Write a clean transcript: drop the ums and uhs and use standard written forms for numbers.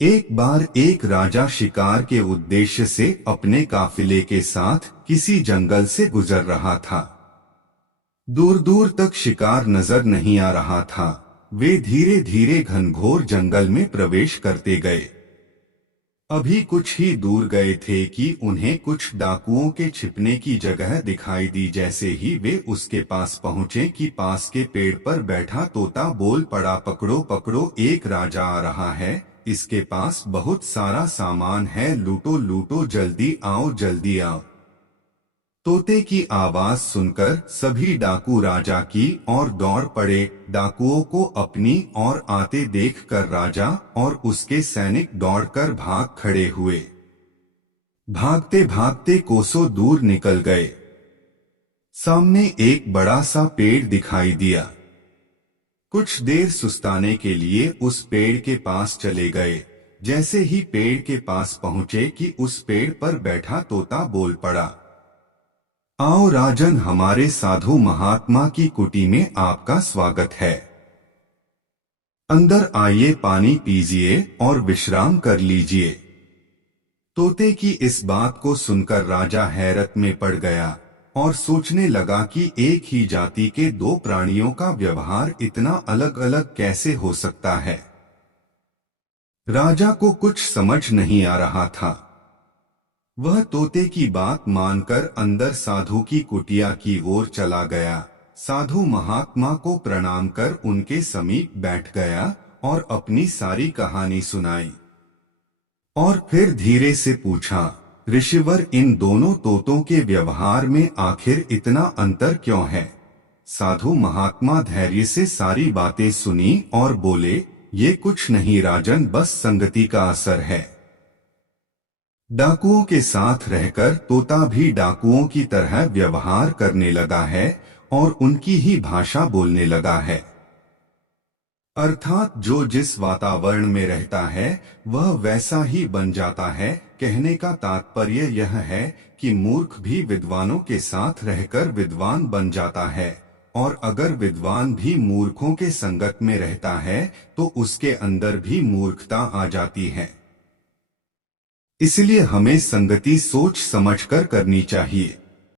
एक बार एक राजा शिकार के उद्देश्य से अपने काफिले के साथ किसी जंगल से गुजर रहा था। दूर दूर तक शिकार नजर नहीं आ रहा था। वे धीरे धीरे घनघोर जंगल में प्रवेश करते गए। अभी कुछ ही दूर गए थे कि उन्हें कुछ डाकुओं के छिपने की जगह दिखाई दी। जैसे ही वे उसके पास पहुंचे कि पास के पेड़ पर बैठा तोता बोल पड़ा, पकड़ो पकड़ो, एक राजा आ रहा है, इसके पास बहुत सारा सामान है, लूटो लूटो, जल्दी आओ जल्दी आओ। तोते की आवाज सुनकर सभी डाकू राजा की ओर दौड़ पड़े। डाकुओं को अपनी ओर आते देखकर राजा और उसके सैनिक दौड़कर भाग खड़े हुए। भागते भागते कोसों दूर निकल गए। सामने एक बड़ा सा पेड़ दिखाई दिया। कुछ देर सुस्ताने के लिए उस पेड़ के पास चले गए। जैसे ही पेड़ के पास पहुंचे कि उस पेड़ पर बैठा तोता बोल पड़ा, आओ राजन, हमारे साधु महात्मा की कुटी में आपका स्वागत है। अंदर आइए, पानी पीजिए और विश्राम कर लीजिए। तोते की इस बात को सुनकर राजा हैरत में पड़ गया और सोचने लगा कि एक ही जाति के दो प्राणियों का व्यवहार इतना अलग अलग कैसे हो सकता है। राजा को कुछ समझ नहीं आ रहा था। वह तोते की बात मानकर अंदर साधु की कुटिया की ओर चला गया। साधु महात्मा को प्रणाम कर उनके समीप बैठ गया और अपनी सारी कहानी सुनाई। और फिर धीरे से पूछा, ऋषिवर, इन दोनों तोतों के व्यवहार में आखिर इतना अंतर क्यों है? साधु महात्मा धैर्य से सारी बातें सुनी और बोले, ये कुछ नहीं राजन, बस संगति का असर है। डाकुओं के साथ रहकर तोता भी डाकुओं की तरह व्यवहार करने लगा है और उनकी ही भाषा बोलने लगा है। अर्थात जो जिस वातावरण में रहता है वह वैसा ही बन जाता है। कहने का तात्पर्य यह है कि मूर्ख भी विद्वानों के साथ रहकर विद्वान बन जाता है, और अगर विद्वान भी मूर्खों के संगत में रहता है तो उसके अंदर भी मूर्खता आ जाती है। इसलिए हमें संगति सोच समझकर करनी चाहिए।